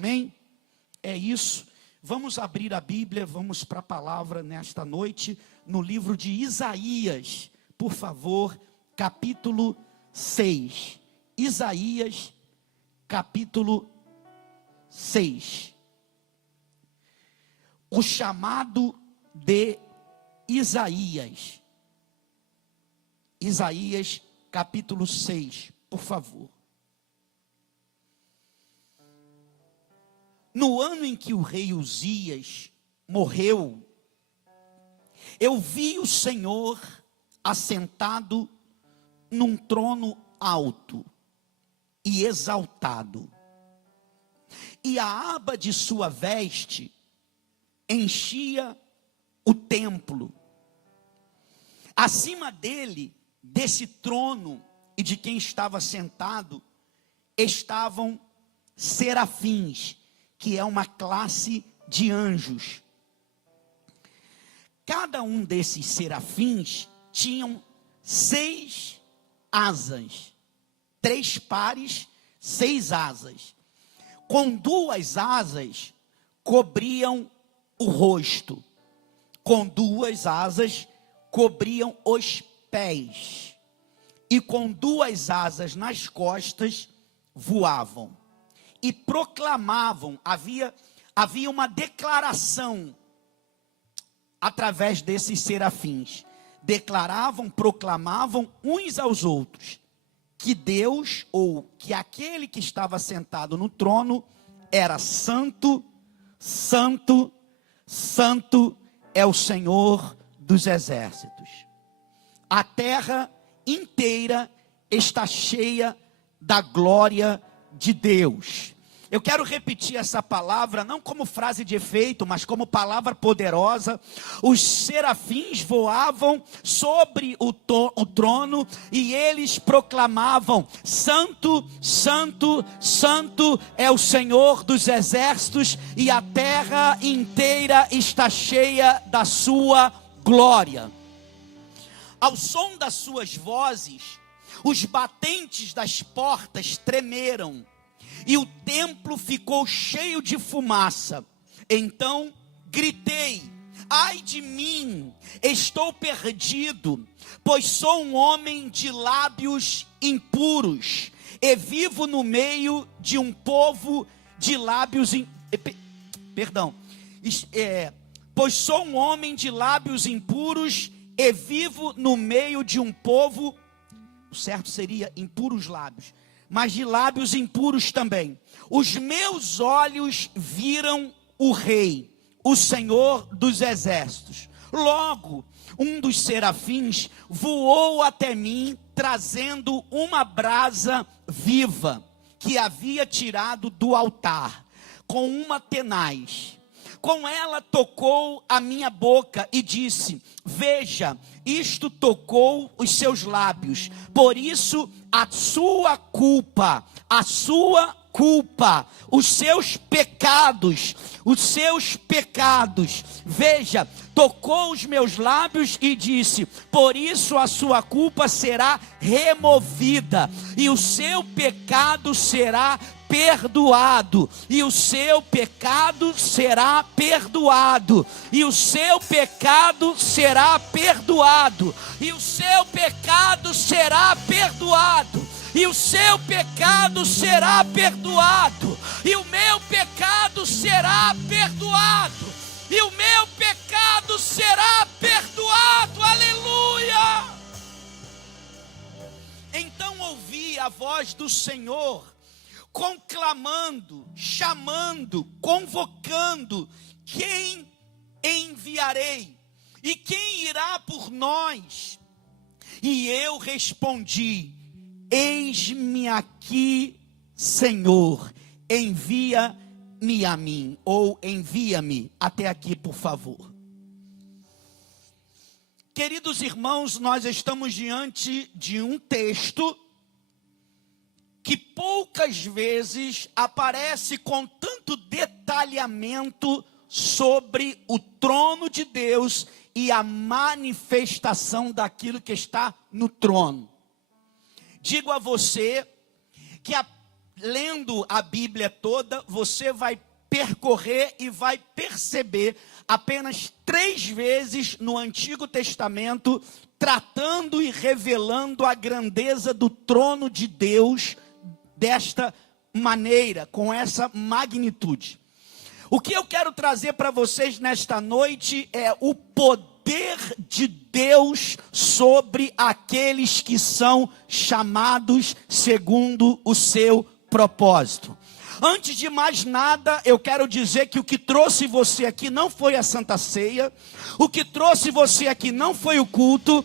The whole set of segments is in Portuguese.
Amém? É isso. Vamos abrir a Bíblia, vamos para a palavra nesta noite, no livro de Isaías, por favor, capítulo 6. Isaías, capítulo 6. O chamado de Isaías. Isaías, capítulo 6, por favor. No ano em que o rei Uzias morreu, eu vi o Senhor assentado num trono alto e exaltado, e a aba de sua veste enchia o templo. Acima dele, desse trono e de quem estava sentado, estavam serafins, que é uma classe de anjos. Cada um desses serafins tinham 6 asas, 3 pares, 6 asas. Com 2 asas cobriam o rosto, com 2 asas cobriam os pés, e com 2 asas nas costas voavam. E proclamavam, havia uma declaração através desses serafins. Declaravam, proclamavam uns aos outros que Deus, ou que aquele que estava sentado no trono, era santo, santo, santo é o Senhor dos exércitos. A terra inteira está cheia da glória de Deus. Eu quero repetir essa palavra, não como frase de efeito, mas como palavra poderosa. Os serafins voavam sobre o trono e eles proclamavam: Santo, Santo, Santo é o Senhor dos exércitos, e a terra inteira está cheia da sua glória. Ao som das suas vozes, os batentes das portas tremeram, e o templo ficou cheio de fumaça. Então gritei: ai de mim, estou perdido, pois sou um homem de lábios impuros, e vivo no meio de um povo de lábios pois sou um homem de lábios impuros, e vivo no meio de um povo, o certo seria impuros lábios, mas de lábios impuros também. Os meus olhos viram o Rei, o Senhor dos exércitos. Logo, um dos serafins voou até mim, trazendo uma brasa viva, que havia tirado do altar, com uma tenaz. Com ela tocou a minha boca e disse: veja, isto tocou os seus lábios, por isso a sua culpa, os seus pecados, veja, tocou os meus lábios e disse: por isso a sua culpa será removida, e o seu pecado será perdoado, e o seu pecado será perdoado, e o seu pecado será perdoado, e o seu pecado será perdoado, e o seu pecado será perdoado, e o meu pecado será perdoado, e o meu pecado será perdoado. Aleluia! Então ouvi a voz do Senhor conclamando, chamando, convocando: quem enviarei? E quem irá por nós? E eu respondi: eis-me aqui, Senhor, envia-me a mim, ou envia-me. Até aqui, por favor. Queridos irmãos, nós estamos diante de um texto que poucas vezes aparece com tanto detalhamento sobre o trono de Deus e a manifestação daquilo que está no trono. Digo a você que lendo a Bíblia toda, você vai percorrer e vai perceber apenas 3 vezes no Antigo Testamento, tratando e revelando a grandeza do trono de Deus desta maneira, com essa magnitude. O que eu quero trazer para vocês nesta noite é o poder de Deus sobre aqueles que são chamados segundo o seu propósito. Antes de mais nada, eu quero dizer que o que trouxe você aqui não foi a Santa Ceia, o que trouxe você aqui não foi o culto,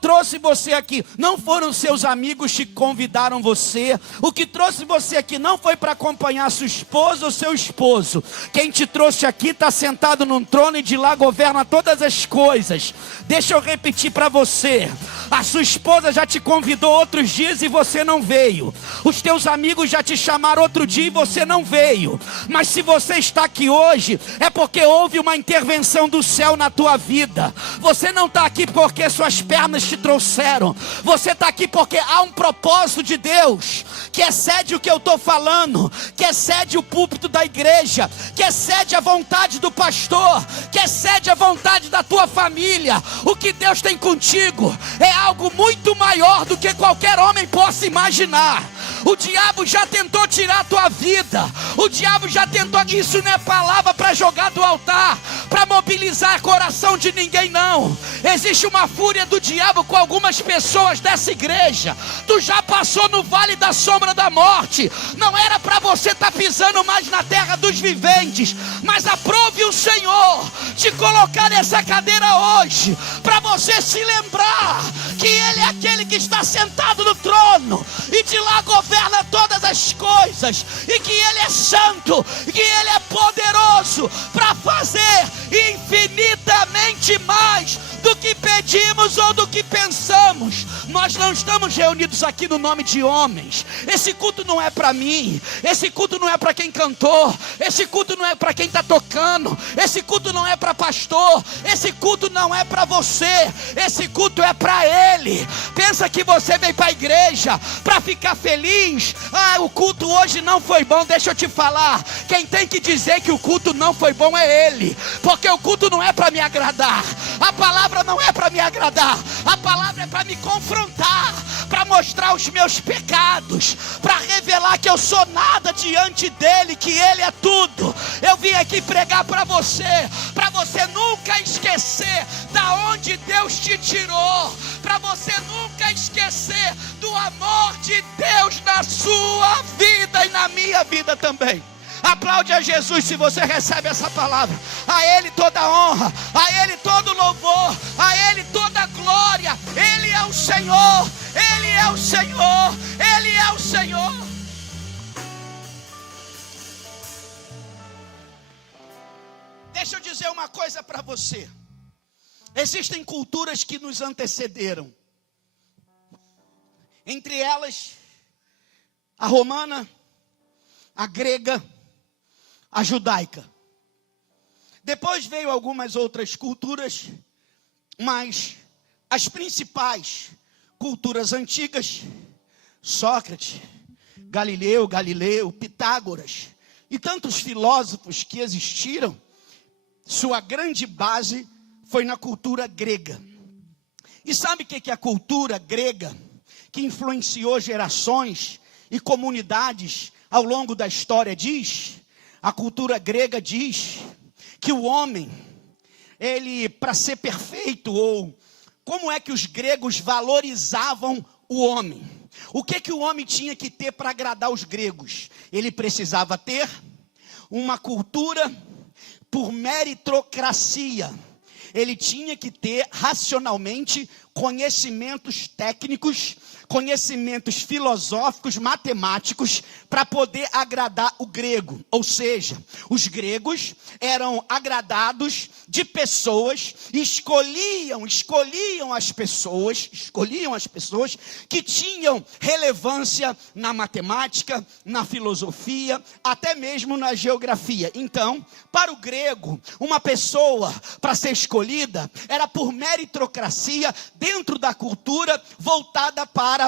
trouxe você aqui não foram seus amigos que convidaram você, o que trouxe você aqui não foi para acompanhar sua esposa ou seu esposo. Quem te trouxe aqui está sentado num trono e de lá governa todas as coisas. Deixa eu repetir para você: a sua esposa já te convidou outros dias e você não veio. Os teus amigos já te chamaram outro dia e você não veio. Mas se você está aqui hoje, é porque houve uma intervenção do céu na tua vida. Você não está aqui porque suas pernas te trouxeram. Você está aqui porque há um propósito de Deus que excede o que eu estou falando, que excede o púlpito da igreja, que excede a vontade do pastor, que excede a vontade da tua família. O que Deus tem contigo é algo muito maior do que qualquer homem possa imaginar. O diabo já tentou tirar a tua vida. O diabo já tentou. Isso não é palavra para jogar do altar, para mobilizar o coração de ninguém, não. Existe uma fúria do diabo com algumas pessoas dessa igreja. Tu já passou no vale da sombra da morte. Não era para você estar pisando mais na terra dos viventes, mas aprove o Senhor te colocar nessa cadeira hoje, para você se lembrar que Ele é aquele que está sentado no trono e de lá governa todas as coisas, e que Ele é santo, e que Ele é poderoso para fazer infinitamente mais do que pedimos ou do que pensamos. Nós não estamos reunidos aqui no nome de homens. Esse culto não é para mim, esse culto não é para quem cantou, esse culto não é para quem está tocando, esse culto não é para pastor, esse culto não é para você, esse culto é para Ele. Pensa que você veio para a igreja para ficar feliz? O culto hoje não foi bom. Deixa eu te falar, quem tem que dizer que o culto não foi bom é Ele, porque o culto não é para me agradar, a palavra não é para me agradar, a palavra é para me confrontar, para mostrar os meus pecados, para revelar que eu sou nada diante dEle, que Ele é tudo. Eu vim aqui pregar para você nunca esquecer da onde Deus te tirou, para você nunca esquecer do amor de Deus na sua vida e na minha vida também. Aplaude a Jesus se você recebe essa palavra. A Ele toda honra, a Ele todo louvor, a Ele toda glória. Ele é o Senhor, Ele é o Senhor, Ele é o Senhor. Deixa eu dizer uma coisa para você. Existem culturas que nos antecederam. Entre elas, a romana, a grega, a judaica. Depois veio algumas outras culturas, mas as principais culturas antigas, Sócrates, Galileu, Pitágoras e tantos filósofos que existiram, sua grande base foi na cultura grega. E sabe o que a cultura grega, que influenciou gerações e comunidades ao longo da história, diz? A cultura grega diz que o homem, ele, para ser perfeito, ou como é que os gregos valorizavam o homem? O que o homem tinha que ter para agradar os gregos? Ele precisava ter uma cultura por meritocracia. Ele tinha que ter racionalmente conhecimentos técnicos, conhecimentos filosóficos, matemáticos, para poder agradar o grego. Ou seja, os gregos eram agradados de pessoas, escolhiam as pessoas que tinham relevância na matemática, na filosofia, até mesmo na geografia. Então, para o grego, uma pessoa para ser escolhida era por meritocracia dentro da cultura voltada para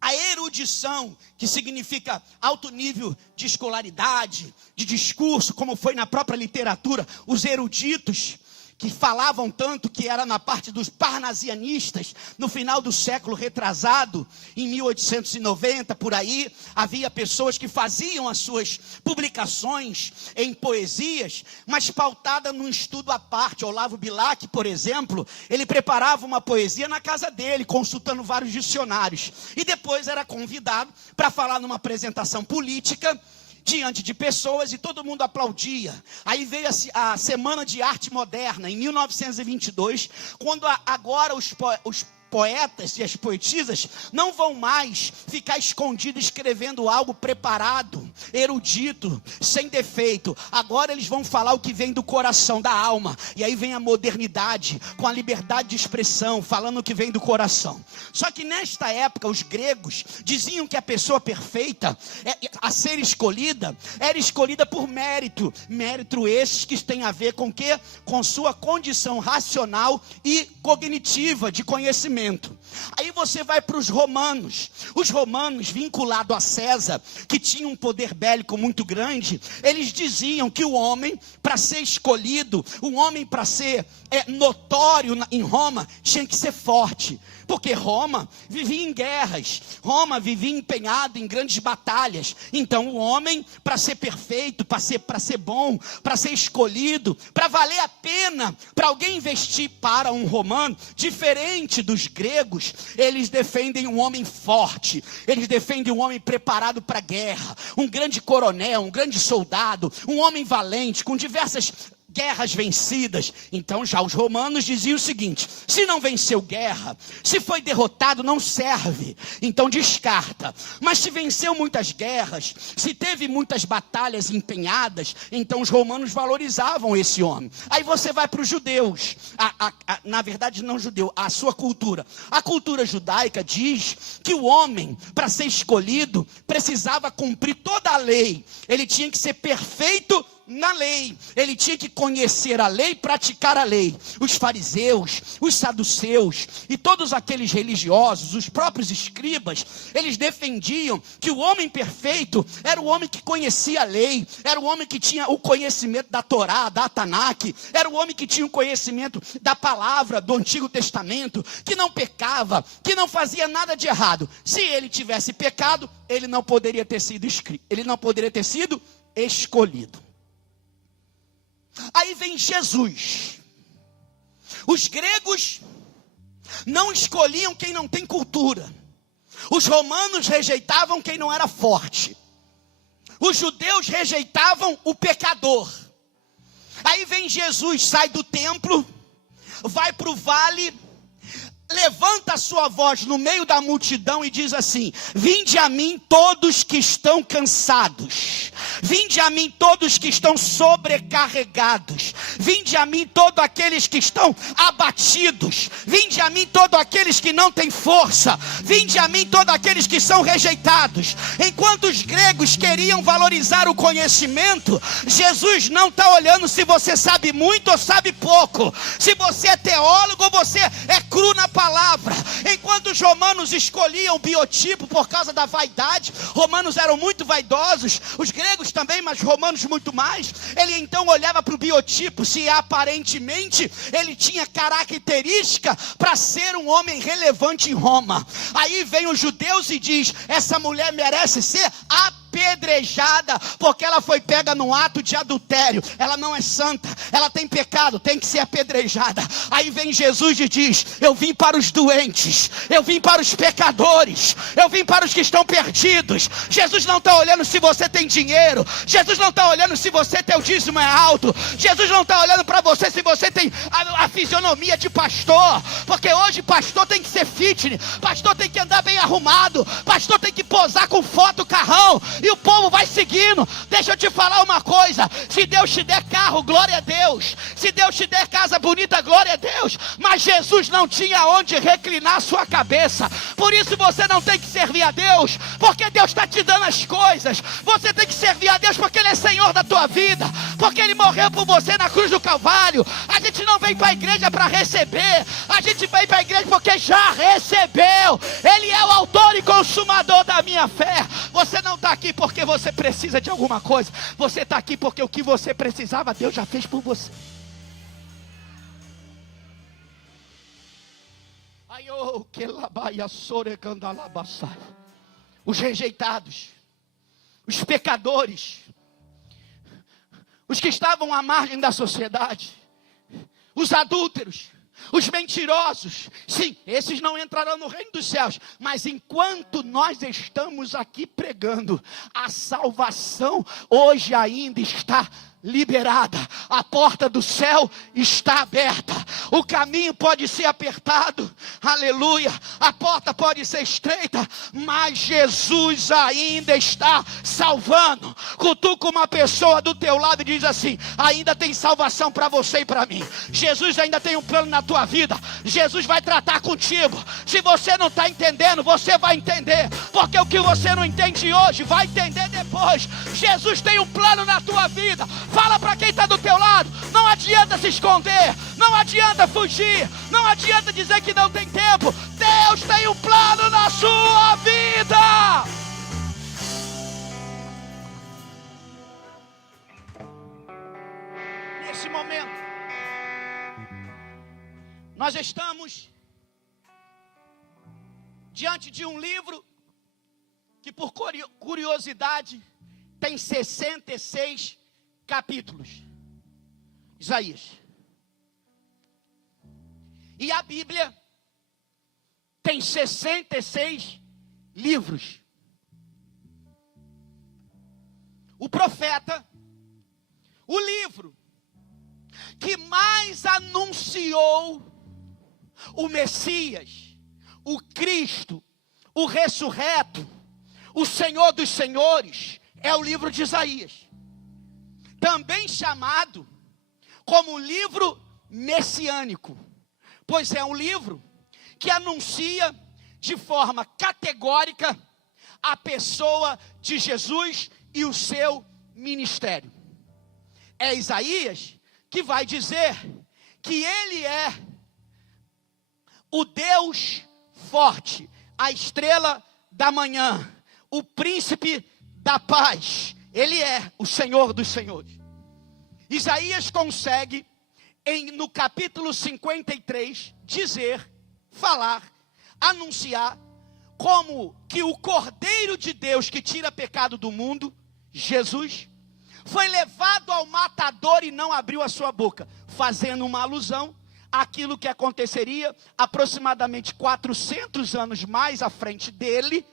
A erudição, que significa alto nível de escolaridade, de discurso, como foi na própria literatura, os eruditos, que falavam tanto, que era na parte dos parnasianistas, no final do século retrasado, em 1890, por aí, havia pessoas que faziam as suas publicações em poesias, mas pautada num estudo à parte. Olavo Bilac, por exemplo, ele preparava uma poesia na casa dele, consultando vários dicionários, e depois era convidado para falar numa apresentação política, diante de pessoas, e todo mundo aplaudia. Aí veio a Semana de Arte Moderna, em 1922, quando agora os poetas e as poetisas não vão mais ficar escondidos escrevendo algo preparado, erudito, sem defeito. Agora eles vão falar o que vem do coração, da alma. E aí vem a modernidade, com a liberdade de expressão, falando o que vem do coração. Só que nesta época os gregos diziam que a pessoa perfeita a ser escolhida, era escolhida por mérito. Mérito esses que tem a ver com o quê? Com sua condição racional e cognitiva de conhecimento. Aí você vai para os romanos. Os romanos, vinculados a César, que tinha um poder bélico muito grande, eles diziam que o homem, para ser escolhido, o homem para ser notório em Roma, tinha que ser forte. Porque Roma vivia em guerras, Roma vivia empenhado em grandes batalhas. Então o homem, para ser perfeito, para ser bom, para ser escolhido, para valer a pena, para alguém investir para um romano, diferente dos gregos, eles defendem um homem forte, eles defendem um homem preparado para a guerra, um grande coronel, um grande soldado, um homem valente, com diversas guerras vencidas. Então já os romanos diziam o seguinte: se não venceu guerra, se foi derrotado, não serve, então descarta. Mas se venceu muitas guerras, se teve muitas batalhas empenhadas, então os romanos valorizavam esse homem. Aí você vai para os judeus, na verdade não judeu, a sua cultura. A cultura judaica diz que o homem, para ser escolhido, precisava cumprir toda a lei. Ele tinha que ser perfeito na lei, ele tinha que conhecer a lei, praticar a lei. Os fariseus, os saduceus e todos aqueles religiosos, os próprios escribas, eles defendiam que o homem perfeito era o homem que conhecia a lei, era o homem que tinha o conhecimento da Torá, da Tanakh, era o homem que tinha o conhecimento da palavra do Antigo Testamento, que não pecava, que não fazia nada de errado. Se ele tivesse pecado, ele não poderia ter sido escrito, ele não poderia ter sido escolhido. Aí vem Jesus. Os gregos não escolhiam quem não tem cultura. Os romanos rejeitavam quem não era forte. Os judeus rejeitavam o pecador. Aí vem Jesus, sai do templo, vai para o vale, levanta a sua voz no meio da multidão e diz assim: vinde a mim todos que estão cansados, vinde a mim todos que estão sobrecarregados, vinde a mim todos aqueles que estão abatidos, vinde a mim todos aqueles que não têm força, vinde a mim todos aqueles que são rejeitados. Enquanto os gregos queriam valorizar o conhecimento, Jesus não está olhando se você sabe muito ou sabe pouco, se você é teólogo ou você é cru na palavra. Enquanto os romanos escolhiam o biotipo por causa da vaidade, romanos eram muito vaidosos, os gregos também, mas romanos muito mais. Ele então olhava para o biotipo, se aparentemente ele tinha característica para ser um homem relevante em Roma. Aí vem os judeus e diz: essa mulher merece ser apedrejada, porque ela foi pega no ato de adultério, ela não é santa, ela tem pecado, tem que ser apedrejada. Aí vem Jesus e diz: eu vim para os doentes, eu vim para os pecadores, eu vim para os que estão perdidos. Jesus não está olhando se você tem dinheiro, Jesus não está olhando se você teu dízimo é alto, Jesus não está olhando para você se você tem a fisionomia de pastor, porque hoje pastor tem que ser fitness, pastor tem que andar bem arrumado, pastor tem que posar com foto, carrão, e o povo vai seguindo. Deixa eu te falar uma coisa: se Deus te der carro, glória a Deus, se Deus te der casa bonita, glória a Deus, mas Jesus não tinha onde reclinar sua cabeça. Por isso você não tem que servir a Deus porque Deus está te dando as coisas. Você tem que servir a Deus porque Ele é Senhor da tua vida, porque Ele morreu por você na cruz do Calvário. A gente não vem vem para a igreja para receber, a gente vem para a igreja porque já recebeu. Ele é o autor e consumador da minha fé. Você não está aqui porque você precisa de alguma coisa, você está aqui porque o que você precisava, Deus já fez por você. Os rejeitados, os pecadores, os que estavam à margem da sociedade, os adúlteros, os mentirosos, sim, esses não entrarão no reino dos céus. Mas enquanto nós estamos aqui pregando, a salvação hoje ainda está liberada, a porta do céu está aberta, o caminho pode ser apertado, aleluia, a porta pode ser estreita, mas Jesus ainda está salvando. Cutuca uma pessoa do teu lado e diz assim: ainda tem salvação para você e para mim. Jesus ainda tem um plano na tua vida, Jesus vai tratar contigo. Se você não está entendendo, você vai entender, porque o que você não entende hoje, vai entender depois. Jesus tem um plano na tua vida. Fala para quem está do teu lado, não adianta se esconder, não adianta fugir, não adianta dizer que não tem tempo. Deus tem um plano na sua vida. Nesse momento, nós estamos diante de um livro que, por curiosidade, tem 66 capítulos. Isaías. E a Bíblia tem 66 livros. O profeta, o livro que mais anunciou o Messias, o Cristo, o ressurreto, o Senhor dos Senhores, é o livro de Isaías. Também chamado como livro messiânico, pois é um livro que anuncia de forma categórica a pessoa de Jesus e o seu ministério. É Isaías que vai dizer que ele é o Deus forte, a estrela da manhã, o príncipe da paz. Ele é o Senhor dos Senhores. Isaías consegue, no capítulo 53, dizer, falar, anunciar, como que o Cordeiro de Deus que tira pecado do mundo, Jesus, foi levado ao matador e não abriu a sua boca, fazendo uma alusão àquilo que aconteceria aproximadamente 400 anos mais à frente dele,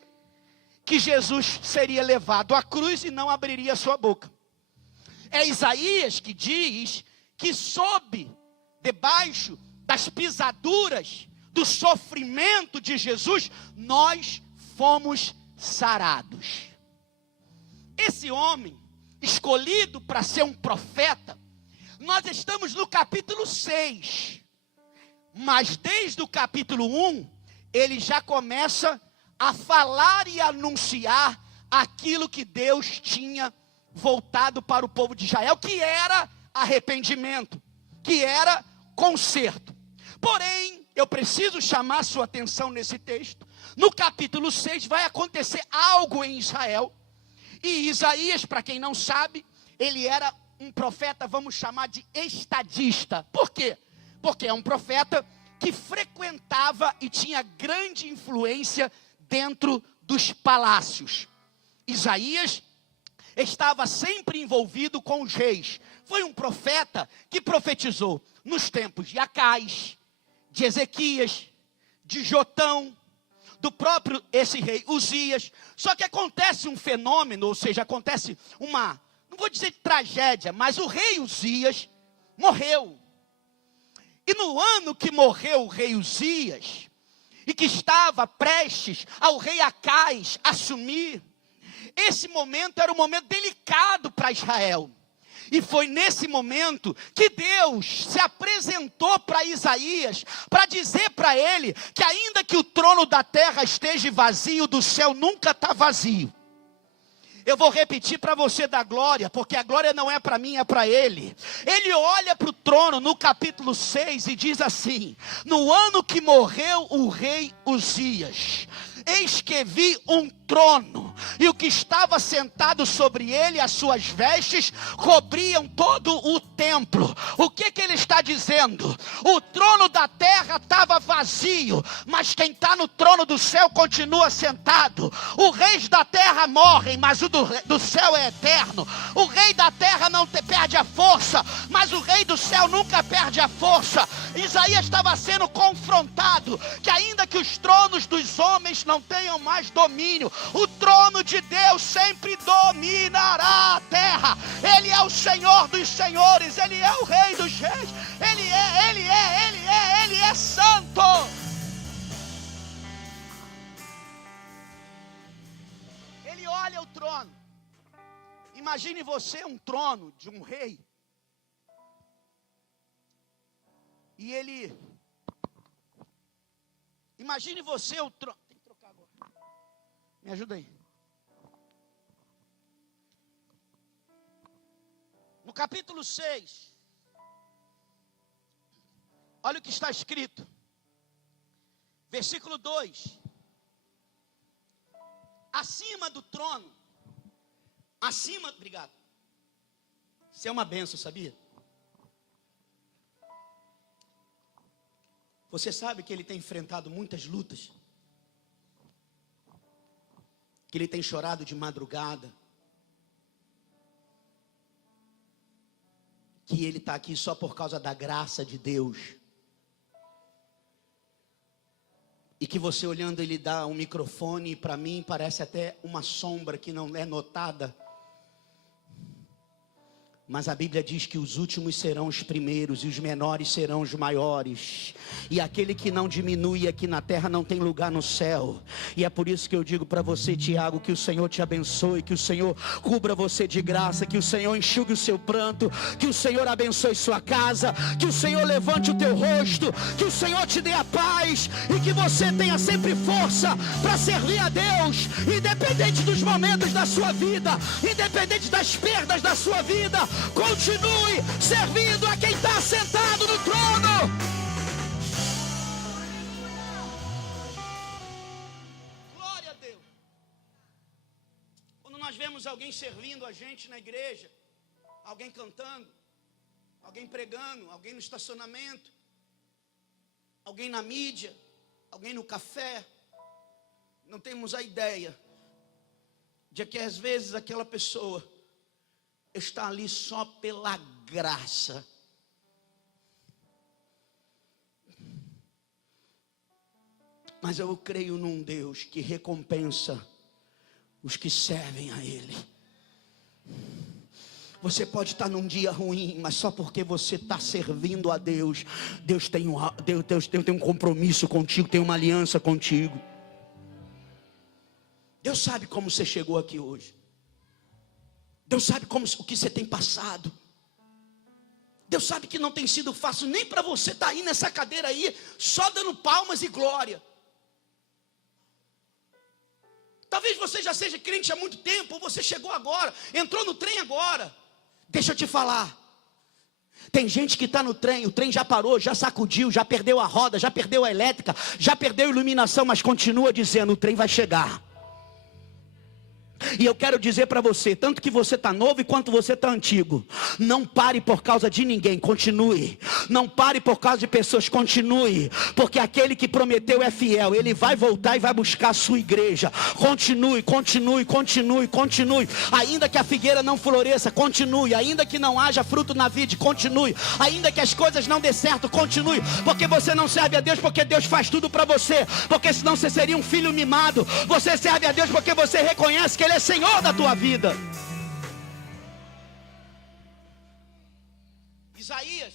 que Jesus seria levado à cruz e não abriria a sua boca. É Isaías que diz que debaixo das pisaduras do sofrimento de Jesus, nós fomos sarados. Esse homem, escolhido para ser um profeta, nós estamos no capítulo 6, mas desde o capítulo 1, ele já começa a falar e anunciar aquilo que Deus tinha voltado para o povo de Israel, que era arrependimento, que era conserto. Porém, eu preciso chamar sua atenção nesse texto. No capítulo 6 vai acontecer algo em Israel, e Isaías, para quem não sabe, ele era um profeta, vamos chamar de estadista. Por quê? Porque é um profeta que frequentava e tinha grande influência dentro dos palácios. Isaías estava sempre envolvido com os reis. Foi um profeta que profetizou nos tempos de Acais, de Ezequias, de Jotão, do próprio esse rei Uzias. Só que acontece um fenômeno, ou seja, acontece uma, não vou dizer tragédia, mas o rei Uzias morreu. E no ano que morreu o rei Uzias, e que estava prestes ao rei Acais assumir, esse momento era um momento delicado para Israel. E foi nesse momento que Deus se apresentou para Isaías, para dizer para ele que ainda que o trono da terra esteja vazio, do céu nunca está vazio. Eu vou repetir para você da glória, porque a glória não é para mim, é para Ele. Ele olha para o trono no capítulo 6 e diz assim: no ano que morreu o rei Uzias, eis que vi um trono, e o que estava sentado sobre ele, as suas vestes cobriam todo o templo. O que ele está dizendo? O trono da terra estava vazio, mas quem está no trono do céu continua sentado. Os reis da terra morrem, mas o do céu é eterno. O rei da terra não perde a força, mas o rei do céu nunca perde a força. Isaías estava sendo confrontado, que ainda que os tronos dos homens não tenham mais domínio, o trono de Deus sempre dominará a terra. Ele é o Senhor dos senhores, Ele é o Rei dos reis, Ele é santo. Ele olha o trono. Imagine você um trono de um rei, e ele, imagine você o trono. Tem que trocar agora. Me ajuda aí. No capítulo 6, olha o que está escrito. Versículo 2. Acima do trono, obrigado. Isso é uma benção, sabia? Você sabe que ele tem enfrentado muitas lutas, que ele tem chorado de madrugada, que ele está aqui só por causa da graça de Deus, e que você olhando ele dá um microfone, e para mim parece até uma sombra que não é notada, mas a Bíblia diz que os últimos serão os primeiros e os menores serão os maiores, e aquele que não diminui aqui na terra não tem lugar no céu. E é por isso que eu digo para você, Tiago, que o Senhor te abençoe, que o Senhor cubra você de graça, que o Senhor enxugue o seu pranto, que o Senhor abençoe sua casa, que o Senhor levante o teu rosto, que o Senhor te dê a paz, e que você tenha sempre força para servir a Deus, independente dos momentos da sua vida, independente das perdas da sua vida. Continue servindo a quem está sentado no trono. Glória a Deus. Quando nós vemos alguém servindo a gente na igreja, alguém cantando, alguém pregando, alguém no estacionamento, alguém na mídia, alguém no café, não temos a ideia de que às vezes aquela pessoa está ali só pela graça. Mas eu creio num Deus que recompensa os que servem a Ele. Você pode estar num dia ruim, mas só porque você está servindo a Deus, Deus tem um compromisso contigo, tem uma aliança contigo. Deus sabe como você chegou aqui hoje. Deus sabe o que você tem passado. Deus sabe que não tem sido fácil nem para você estar aí nessa cadeira aí, só dando palmas e glória. Talvez você já seja crente há muito tempo, ou você chegou agora, entrou no trem agora. Deixa eu te falar. Tem gente que está no trem, o trem já parou, já sacudiu, já perdeu a roda, já perdeu a elétrica, já perdeu a iluminação, mas continua dizendo, o trem vai chegar. E eu quero dizer para você, tanto que você está novo quanto você está antigo, não pare por causa de ninguém, continue. Não pare por causa de pessoas, continue. Porque aquele que prometeu é fiel, ele vai voltar e vai buscar a sua igreja. Continue, continue, continue, continue. Ainda que a figueira não floresça, continue. Ainda que não haja fruto na vide, continue. Ainda que as coisas não dê certo, continue. Porque você não serve a Deus porque Deus faz tudo para você, porque senão você seria um filho mimado. Você serve a Deus porque você reconhece que Ele é Senhor da tua vida. Isaías,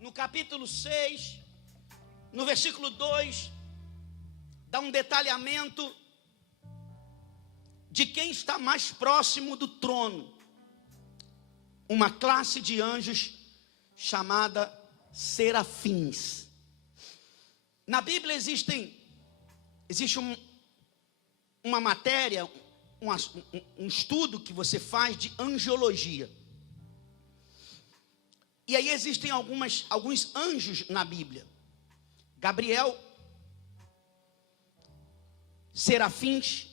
no capítulo 6, no versículo 2, dá um detalhamento de quem está mais próximo do trono. Uma classe de anjos chamada serafins. Na Bíblia existe uma matéria, um estudo que você faz de angiologia. E aí existem alguns anjos na Bíblia. Gabriel, serafins,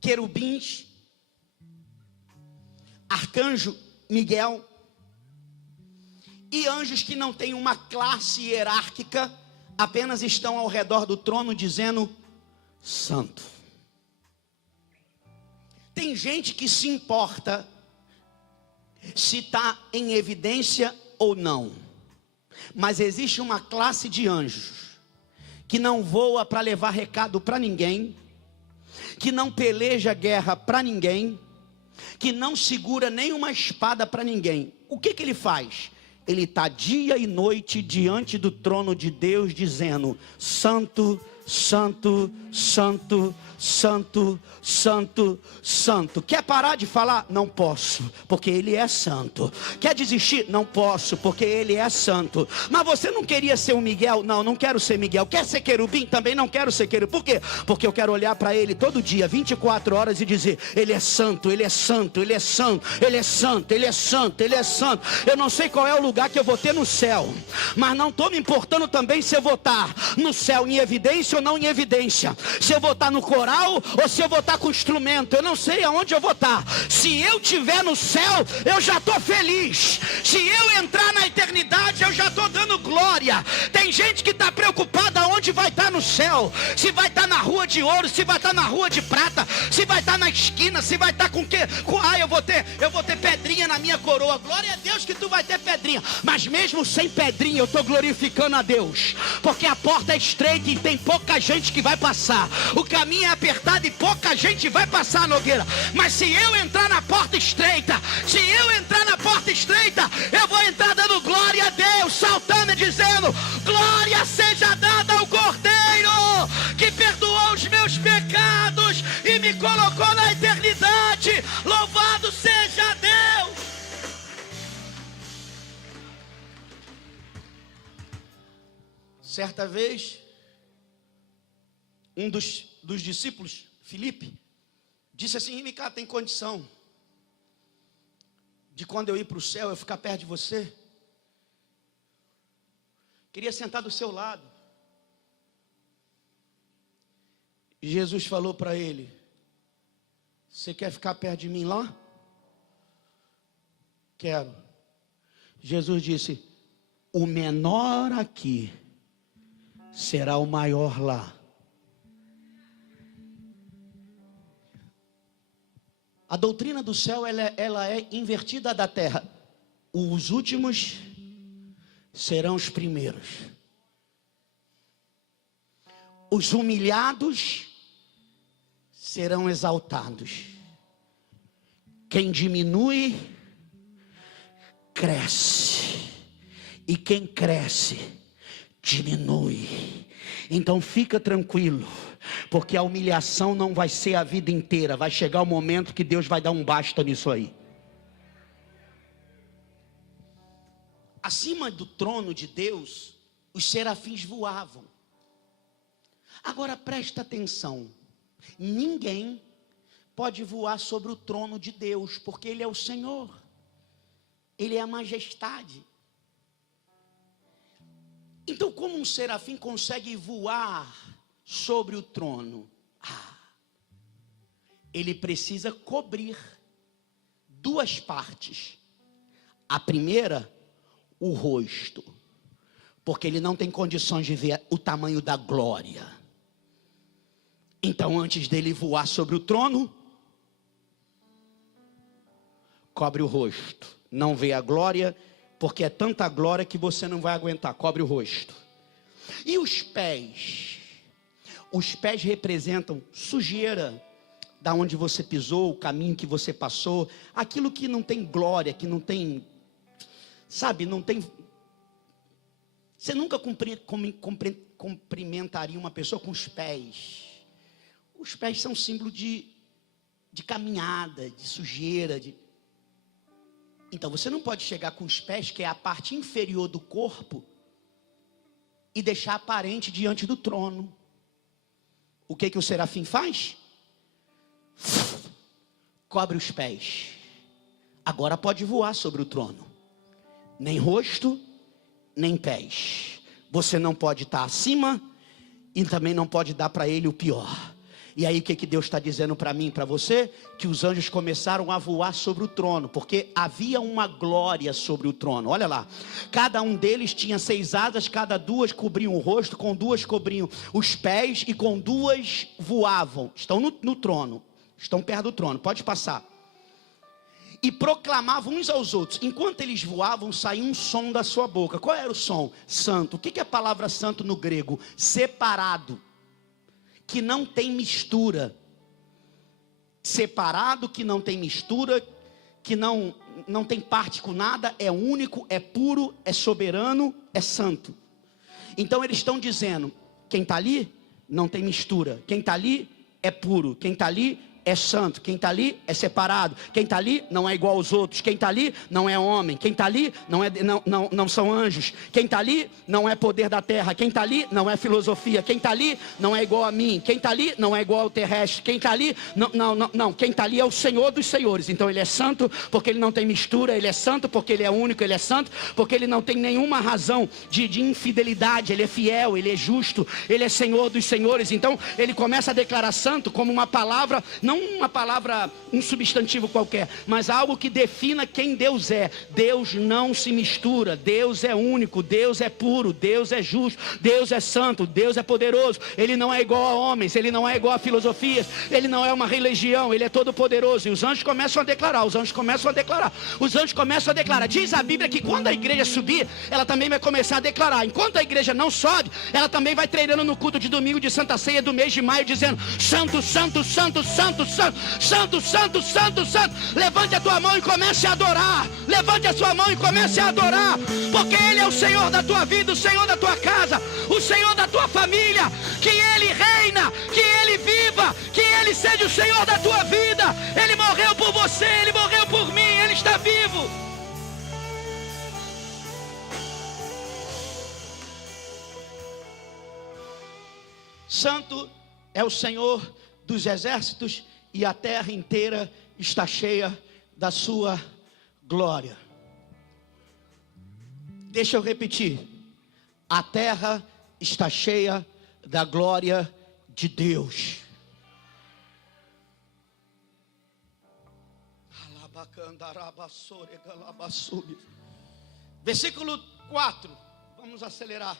querubins, arcanjo Miguel, e anjos que não têm uma classe hierárquica, apenas estão ao redor do trono dizendo santo. Tem gente que se importa se está em evidência ou não, mas existe uma classe de anjos que não voa para levar recado para ninguém, que não peleja guerra para ninguém, que não segura nenhuma espada para ninguém. O que ele faz? Ele está dia e noite diante do trono de Deus dizendo: santo, santo, santo, santo, santo, santo. Quer parar de falar? Não posso, porque Ele é santo. Quer desistir? Não posso, porque Ele é santo. Mas você não queria ser um Miguel? Não, não quero ser Miguel. Quer ser querubim? Também não quero ser querubim. Por quê? Porque eu quero olhar para Ele todo dia, 24 horas, e dizer: Ele é santo, Ele é santo, Ele é santo, Ele é santo, Ele é santo, Ele é santo. Eu não sei qual é o lugar que eu vou ter no céu, mas não estou me importando também se eu vou estar no céu em evidência ou não em evidência, se eu vou estar no coral ou se eu vou estar com instrumento. Eu não sei aonde eu vou estar. Se eu estiver no céu, eu já estou feliz. Se eu entrar na eternidade, eu já estou dando glória. Tem gente que está preocupada aonde vai estar no céu, se vai estar na rua de ouro, se vai estar na rua de prata, se vai estar na esquina, se vai estar com o quê? Eu vou ter pedrinha na minha coroa. Glória a Deus que tu vai ter pedrinha, mas mesmo sem pedrinha eu estou glorificando a Deus, porque a porta é estreita e tem pouca gente que vai passar. O caminho é apertado e pouca gente vai passar, Nogueira. Mas se eu entrar na porta estreita, eu vou entrar dando glória a Deus, saltando e dizendo: glória seja dada ao Cordeiro que perdoou os meus pecados e me colocou na eternidade. Louvado seja Deus. Certa vez, um dos discípulos, Filipe, disse assim: Mica, tem condição de quando eu ir para o céu eu ficar perto de você? Queria sentar do seu lado. E Jesus falou para ele: você quer ficar perto de mim lá? Quero. Jesus disse: o menor aqui será o maior lá. A doutrina do céu ela é invertida da terra. Os últimos serão os primeiros. Os humilhados serão exaltados. Quem diminui, cresce. E quem cresce, diminui. Então fica tranquilo, porque a humilhação não vai ser a vida inteira. Vai chegar o momento que Deus vai dar um basta nisso aí. Acima do trono de Deus, os serafins voavam. Agora presta atenção: ninguém pode voar sobre o trono de Deus, porque Ele é o Senhor, Ele é a majestade. Então, como um serafim consegue voar sobre o trono? Ele precisa cobrir duas partes. A primeira, o rosto, porque ele não tem condições de ver o tamanho da glória. Então, antes dele voar sobre o trono, cobre o rosto. Não vê a glória, porque é tanta glória que você não vai aguentar. Cobre o rosto. E os pés? Os pés representam sujeira, da onde você pisou, o caminho que você passou, aquilo que não tem glória, que não tem, sabe, não tem. Você nunca cumprimentaria uma pessoa com os pés. Os pés são símbolo de caminhada, de sujeira, Então você não pode chegar com os pés, que é a parte inferior do corpo, e deixar aparente diante do trono. o que o serafim faz? Cobre os pés. Agora pode voar sobre o trono. Nem rosto, nem pés. Você não pode estar acima e também não pode dar para ele o pior. E aí o que Deus está dizendo para mim e para você? Que os anjos começaram a voar sobre o trono, porque havia uma glória sobre o trono. Olha lá, cada um deles tinha 6 asas, cada 2 cobriam o rosto, com 2 cobriam os pés e com 2 voavam. Estão no trono, estão perto do trono, pode passar. E proclamavam uns aos outros. Enquanto eles voavam, saía um som da sua boca. Qual era o som? Santo. O que é a palavra santo no grego? Separado, que não tem mistura. Separado, que não tem mistura, que não tem parte com nada, é único, é puro, é soberano, é santo. Então eles estão dizendo, quem está ali não tem mistura, quem está ali é puro, quem está ali é santo, quem está ali é separado, quem está ali não é igual aos outros, quem está ali não é homem, quem está ali não são anjos, quem está ali não é poder da terra, quem está ali não é filosofia, quem está ali não é igual a mim, quem está ali não é igual ao terrestre, quem está ali, não, quem está ali é o Senhor dos senhores. Então ele é santo porque ele não tem mistura, ele é santo porque ele é único, ele é santo porque ele não tem nenhuma razão de infidelidade, ele é fiel, ele é justo, ele é Senhor dos senhores. Então ele começa a declarar santo como uma palavra, não uma palavra, um substantivo qualquer, mas algo que defina quem Deus é. Deus não se mistura, Deus é único, Deus é puro, Deus é justo, Deus é santo, Deus é poderoso. Ele não é igual a homens, ele não é igual a filosofias, ele não é uma religião, ele é todo poderoso. E os anjos começam a declarar, os anjos começam a declarar. Diz a Bíblia que quando a igreja subir, ela também vai começar a declarar. Enquanto a igreja não sobe, ela também vai treinando no culto de domingo de Santa Ceia do mês de maio, dizendo: santo, santo, santo, santo, santo, santo, santo, santo, santo. Levante a tua mão e comece a adorar. Levante a sua mão e comece a adorar, porque Ele é o Senhor da tua vida, o Senhor da tua casa, o Senhor da tua família. Que Ele reina, que Ele viva, que Ele seja o Senhor da tua vida. Ele morreu por você, Ele morreu por mim, Ele está vivo. Santo é o Senhor dos exércitos, e a terra inteira está cheia da sua glória. Deixa eu repetir. A terra está cheia da glória de Deus. Versículo 4. Vamos acelerar.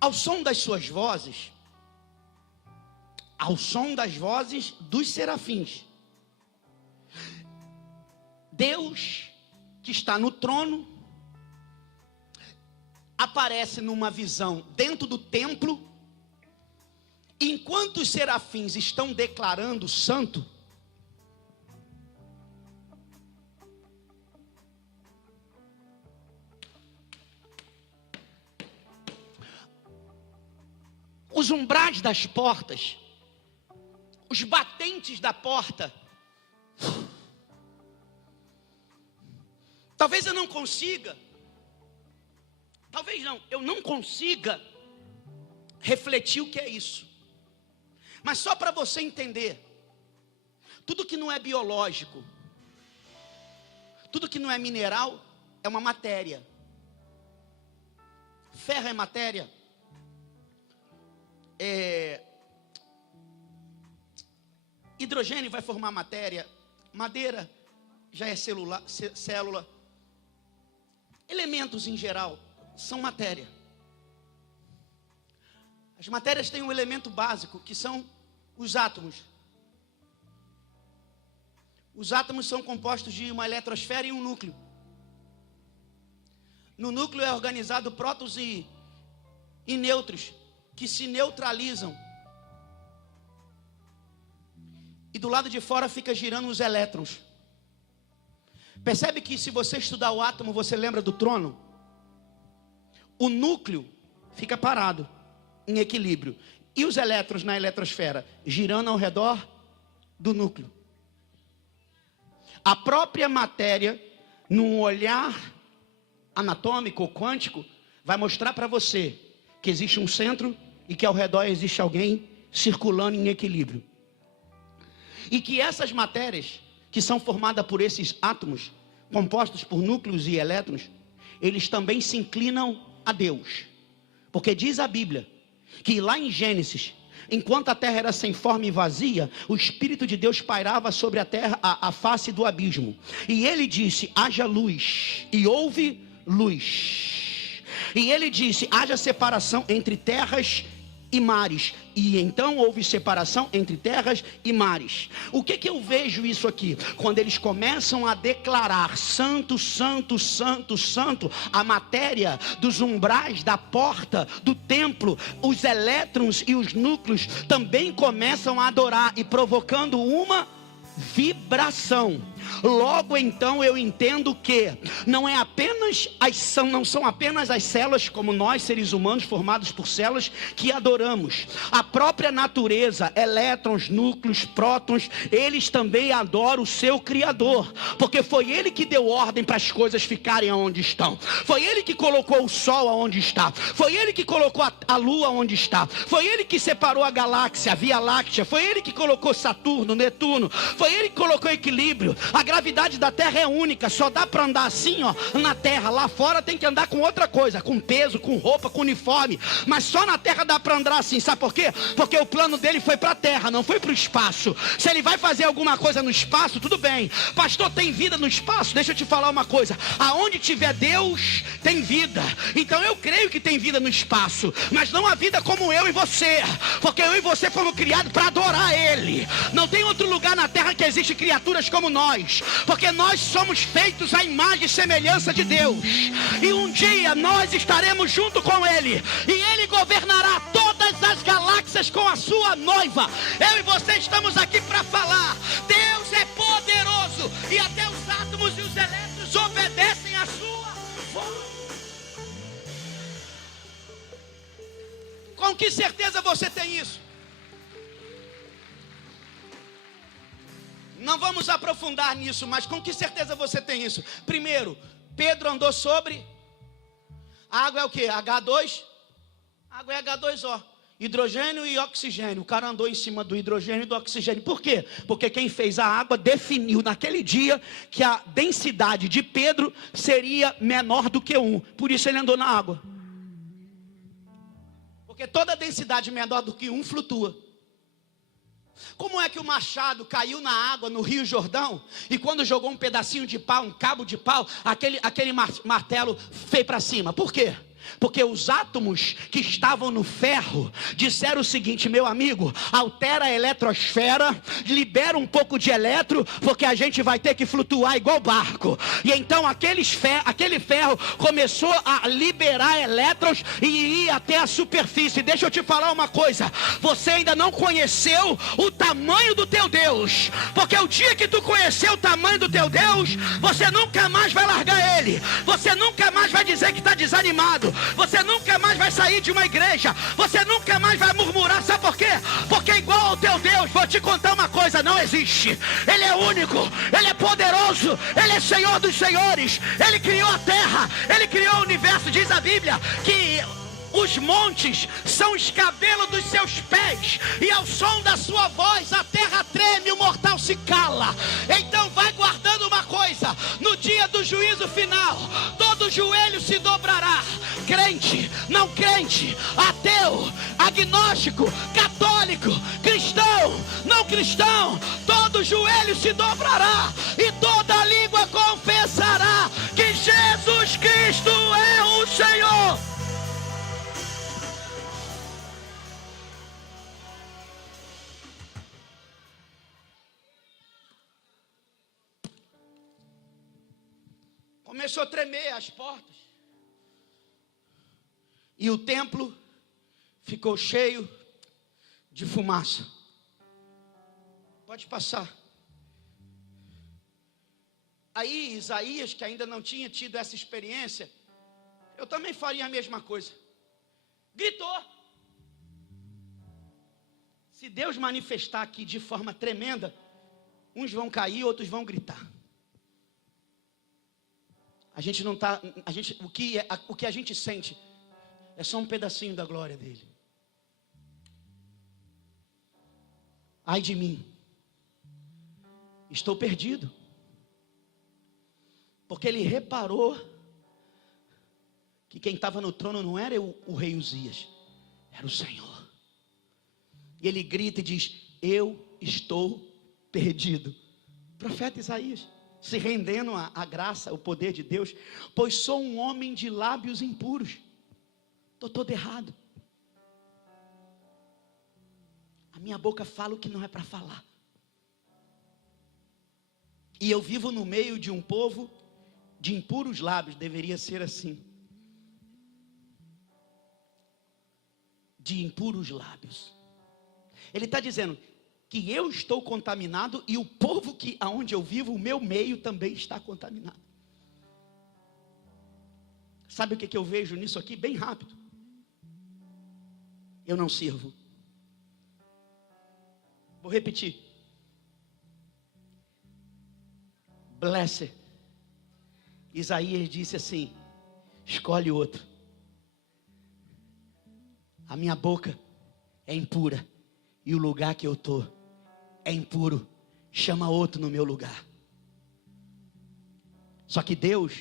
Ao som das suas vozes, ao som das vozes dos serafins, Deus, que está no trono, aparece numa visão dentro do templo. Enquanto os serafins estão declarando santo, os umbrais das portas, os batentes da porta, talvez eu não consiga, eu não consiga refletir o que é isso, mas só para você entender, tudo que não é biológico, tudo que não é mineral, é uma matéria. Ferro é matéria, hidrogênio vai formar matéria, madeira já é célula, elementos em geral são matéria. As matérias têm um elemento básico, que são os átomos. Os átomos são compostos de uma eletrosfera e um núcleo. No núcleo é organizado prótons e nêutrons, que se neutralizam. E do lado de fora fica girando os elétrons. Percebe que se você estudar o átomo, você lembra do trono? O núcleo fica parado, em equilíbrio. E os elétrons na eletrosfera, girando ao redor do núcleo. A própria matéria, num olhar anatômico ou quântico, vai mostrar para você que existe um centro e que ao redor existe alguém circulando em equilíbrio. E que essas matérias, que são formadas por esses átomos, compostos por núcleos e elétrons, eles também se inclinam a Deus. Porque diz a Bíblia, que lá em Gênesis, enquanto a terra era sem forma e vazia, o Espírito de Deus pairava sobre a terra, a face do abismo. E ele disse, haja luz, e houve luz. E ele disse, haja separação entre terras e mares. E então houve separação entre terras e mares. O que eu vejo isso aqui? Quando eles começam a declarar santo, santo, santo, santo, a matéria dos umbrais da porta do templo, os elétrons e os núcleos também começam a adorar, e provocando uma vibração. Logo então eu entendo que não são apenas as células, como nós seres humanos formados por células, que adoramos. A própria natureza, elétrons, núcleos, prótons, eles também adoram o seu Criador, porque foi Ele que deu ordem para as coisas ficarem onde estão. Foi Ele que colocou o Sol onde está. Foi Ele que colocou a Lua onde está. Foi Ele que separou a galáxia, a Via Láctea. Foi Ele que colocou Saturno, Netuno. Foi Ele que colocou equilíbrio. A gravidade da Terra é única, só dá para andar assim, ó, na Terra. Lá fora tem que andar com outra coisa, com peso, com roupa, com uniforme. Mas só na Terra dá para andar assim, sabe por quê? Porque o plano dele foi para a Terra, não foi para o espaço. Se ele vai fazer alguma coisa no espaço, tudo bem. Pastor, tem vida no espaço? Deixa eu te falar uma coisa. Aonde tiver Deus, tem vida. Então eu creio que tem vida no espaço, mas não a vida como eu e você, porque eu e você fomos criados para adorar Ele. Não tem outro lugar na Terra que existe criaturas como nós, porque nós somos feitos à imagem e semelhança de Deus, e um dia nós estaremos junto com Ele, e Ele governará todas as galáxias com a sua noiva. Eu e você estamos aqui para falar, Deus é poderoso, e até os átomos e os elétrons obedecem a sua voz. Com que certeza você tem isso? Não vamos aprofundar nisso, mas com que certeza você tem isso? Primeiro, Pedro andou sobre a água. É o que? H2? A água é H2O, hidrogênio e oxigênio. O cara andou em cima do hidrogênio e do oxigênio. Por quê? Porque quem fez a água definiu naquele dia que a densidade de Pedro seria menor do que 1. Por isso ele andou na água. Porque toda densidade menor do que 1 flutua. Como é que o machado caiu na água no Rio Jordão, e quando jogou um pedacinho de pau, um cabo de pau, aquele martelo veio para cima? Por quê? Porque os átomos que estavam no ferro disseram o seguinte: meu amigo, altera a eletrosfera, libera um pouco de elétron, porque a gente vai ter que flutuar igual barco. E então aquele ferro começou a liberar elétrons e ir até a superfície. Deixa eu te falar uma coisa: você ainda não conheceu o tamanho do teu Deus, porque o dia que tu conhecer o tamanho do teu Deus, você nunca mais vai largar Ele. Você nunca mais vai dizer que está desanimado. Você nunca mais vai sair de uma igreja. Você nunca mais vai murmurar. Sabe por quê? Porque igual ao teu Deus, vou te contar uma coisa, não existe. Ele é único, Ele é poderoso, Ele é Senhor dos senhores. Ele criou a terra, Ele criou o universo. Diz a Bíblia que os montes são os cabelos dos seus pés, e ao som da sua voz a terra treme, o mortal se cala. Então vai guardando uma coisa: no dia do juízo final, todo joelho se dobrará. Crente, não crente, ateu, agnóstico, católico, cristão, não cristão, todo joelho se dobrará e toda língua confessará que Jesus Cristo é o Senhor. Começou a tremer as portas, e o templo ficou cheio de fumaça. Pode passar. Aí Isaías, que ainda não tinha tido essa experiência, eu também faria a mesma coisa. Gritou. Se Deus manifestar aqui de forma tremenda, uns vão cair, outros vão gritar. A gente não está, o que a gente sente é só um pedacinho da glória dele. ai de mim, estou perdido. Porque ele reparou que quem estava no trono não era o rei Uzias, era o Senhor. E ele grita e diz: eu estou perdido. Profeta Isaías, se rendendo à graça, ao poder de Deus, pois sou um homem de lábios impuros. Estou todo errado. A minha boca fala o que não é para falar. E eu vivo no meio de um povo de impuros lábios. Deveria ser assim. De impuros lábios. Ele está dizendo que eu estou contaminado e o povo aonde eu vivo, o meu meio também está contaminado. Sabe o que eu vejo nisso aqui? Bem rápido. Eu não sirvo. Vou repetir. Blessed. Isaías disse assim: escolhe outro. A minha boca é impura e o lugar que eu estou é impuro. Chama outro no meu lugar. Só que Deus,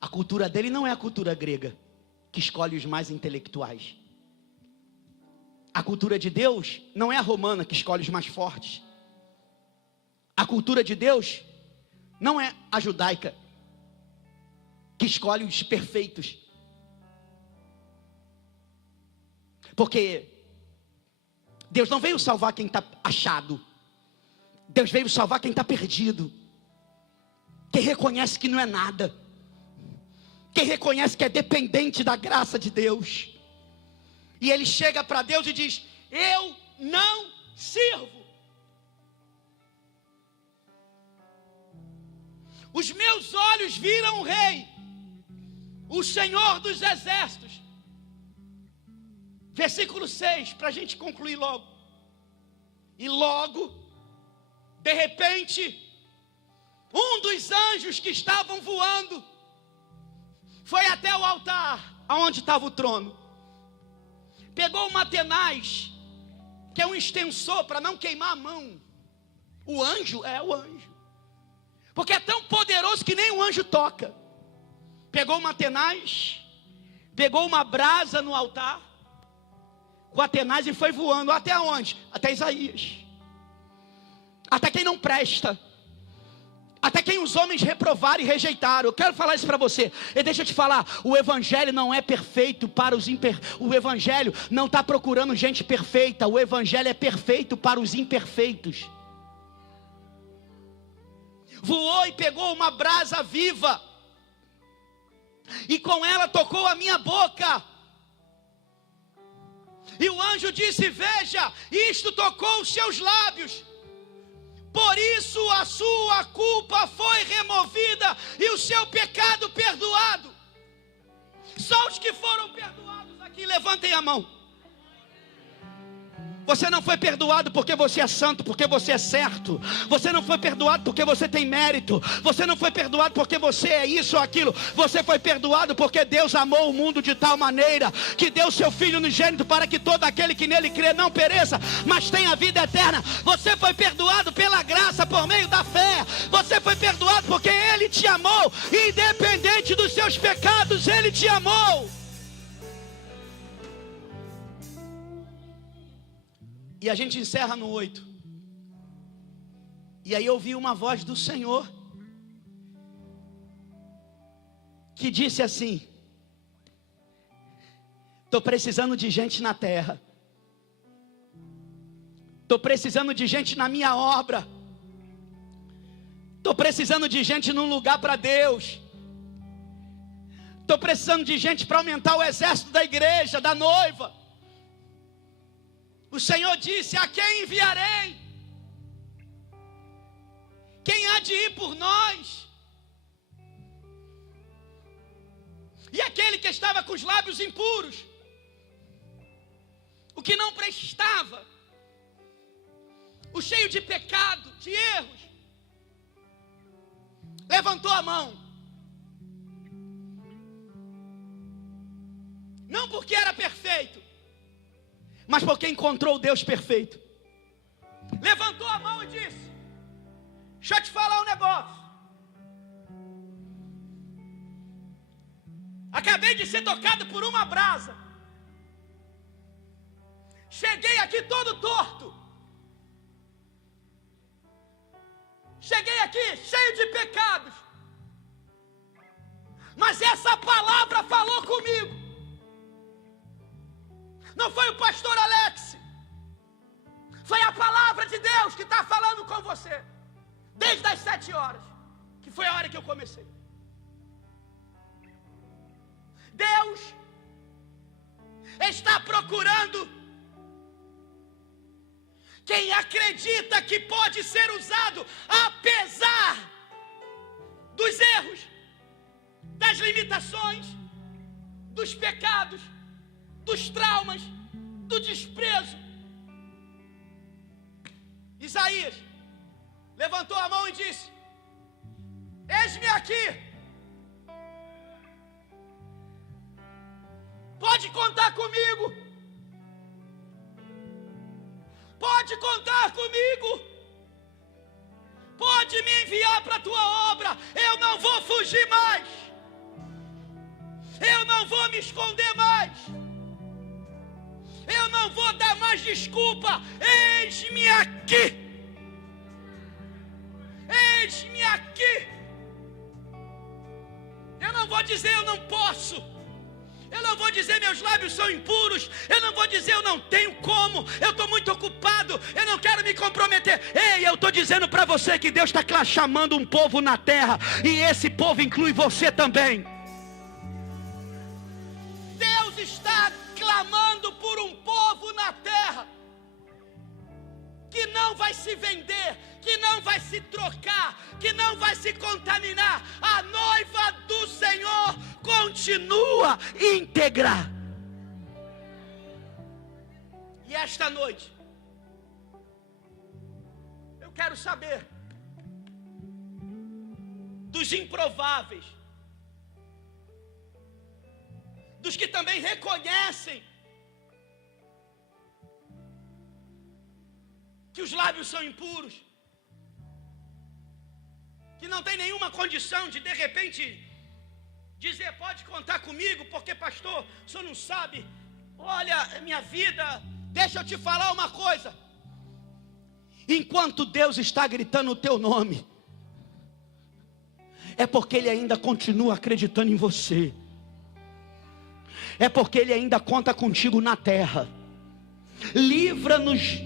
a cultura dele não é a cultura grega, que escolhe os mais intelectuais. A cultura de Deus não é a romana, que escolhe os mais fortes. A cultura de Deus não é a judaica, que escolhe os perfeitos. Porque Deus não veio salvar quem está achado. Deus veio salvar quem está perdido. Quem reconhece que não é nada. Quem reconhece que é dependente da graça de Deus. E ele chega para Deus e diz: eu não sirvo. Os meus olhos viram o Rei, o Senhor dos Exércitos. Versículo 6, para a gente concluir logo. E logo, de repente, um dos anjos que estavam voando foi até o altar, aonde estava o trono. Pegou uma tenaz, que é um extensor para não queimar a mão. O anjo é o anjo, porque é tão poderoso que nem um anjo toca. Pegou uma tenaz, pegou uma brasa no altar, com a tenaz, e foi voando até onde? Até Isaías. Até quem não presta. Até quem os homens reprovaram e rejeitaram. Eu quero falar isso para você. E deixa eu te falar, o evangelho não é perfeito para os O evangelho não está procurando gente perfeita. O evangelho é perfeito para os imperfeitos. Voou e pegou uma brasa viva, e com ela tocou a minha boca. E o anjo disse: veja, isto tocou os seus lábios, por isso a sua culpa foi removida e o seu pecado perdoado. Só os que foram perdoados aqui, levantem a mão. Você não foi perdoado porque você é santo, porque você é certo. Você não foi perdoado porque você tem mérito. Você não foi perdoado porque você é isso ou aquilo. Você foi perdoado porque Deus amou o mundo de tal maneira que deu seu Filho unigênito para que todo aquele que nele crê não pereça, mas tenha vida eterna. Você foi perdoado pela graça por meio da fé. Você foi perdoado porque Ele te amou. Independente dos seus pecados, Ele te amou. E a gente encerra no 8. E aí eu ouvi uma voz do Senhor que disse assim: estou precisando de gente na terra. Estou precisando de gente na minha obra. Estou precisando de gente num lugar para Deus. Estou precisando de gente para aumentar o exército da igreja, da noiva. O Senhor disse: a quem enviarei? Quem há de ir por nós? E aquele que estava com os lábios impuros, o que não prestava, o cheio de pecado, de erros, levantou a mão. Não porque era perfeito, mas porque encontrou o Deus perfeito. levantou a mão e disse: deixa eu te falar um negócio. Acabei de ser tocado por uma brasa. Cheguei aqui todo torto. Cheguei aqui cheio de pecados. Mas essa palavra falou comigo. Não foi o pastor Alex. Foi a palavra de Deus que está falando com você. Desde as 7 horas, que foi a hora que eu comecei. Deus está procurando quem acredita que pode ser usado, apesar dos erros, das limitações, dos pecados, dos traumas, do desprezo. Isaías levantou a mão e disse: eis-me aqui. Pode contar comigo. Pode contar comigo. Pode me enviar para a tua obra. Eu não vou fugir mais. Eu não vou me esconder mais. Eu não vou dar mais desculpa. Eis-me aqui. Eis-me aqui. Eu não vou dizer eu não posso. Eu não vou dizer meus lábios são impuros. Eu não vou dizer eu não tenho como. Eu estou muito ocupado. Eu não quero me comprometer. Ei, eu estou dizendo para você que Deus está chamando um povo na terra. E esse povo inclui você também. Deus está clamando por um povo na terra que não vai se vender, que não vai se trocar, que não vai se contaminar. A noiva do Senhor continua íntegra. E esta noite, eu quero saber dos improváveis, dos que também reconhecem que os lábios são impuros, que não tem nenhuma condição de repente dizer pode contar comigo, porque pastor, o senhor não sabe, olha minha vida. Deixa eu te falar uma coisa. Enquanto Deus está gritando o teu nome, é porque Ele ainda continua acreditando em você. É porque Ele ainda conta contigo na terra. Livra-nos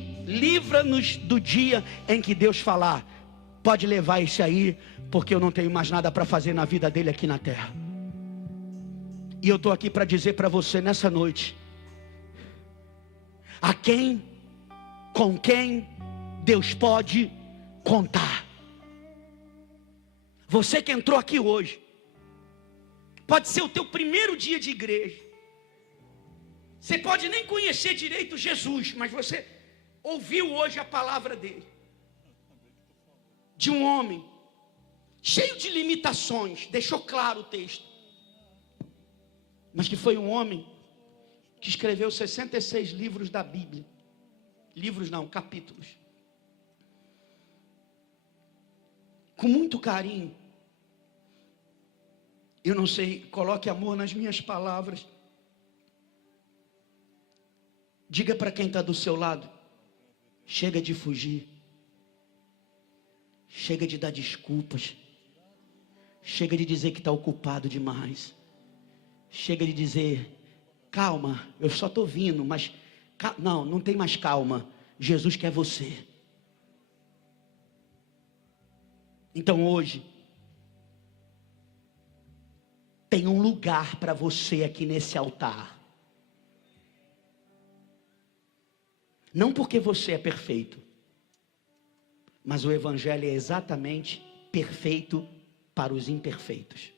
do dia em que Deus falar: pode levar esse aí, porque eu não tenho mais nada para fazer na vida dele aqui na terra. E eu estou aqui para dizer para você nessa noite: com quem Deus pode contar. Você que entrou aqui hoje, pode ser o teu primeiro dia de igreja. Você pode nem conhecer direito Jesus, mas você ouviu hoje a palavra dele. De um homem cheio de limitações, deixou claro o texto. Mas que foi um homem que escreveu 66 livros da Bíblia. Livros não, capítulos. Com muito carinho. Eu não sei, coloque amor nas minhas palavras. Diga para quem está do seu lado: chega de fugir. Chega de dar desculpas. Chega de dizer que está ocupado demais. Chega de dizer: calma, eu só estou vindo, mas não tem mais calma. Jesus quer você. Então hoje tem um lugar para você aqui nesse altar. Não porque você é perfeito, mas o Evangelho é exatamente perfeito para os imperfeitos.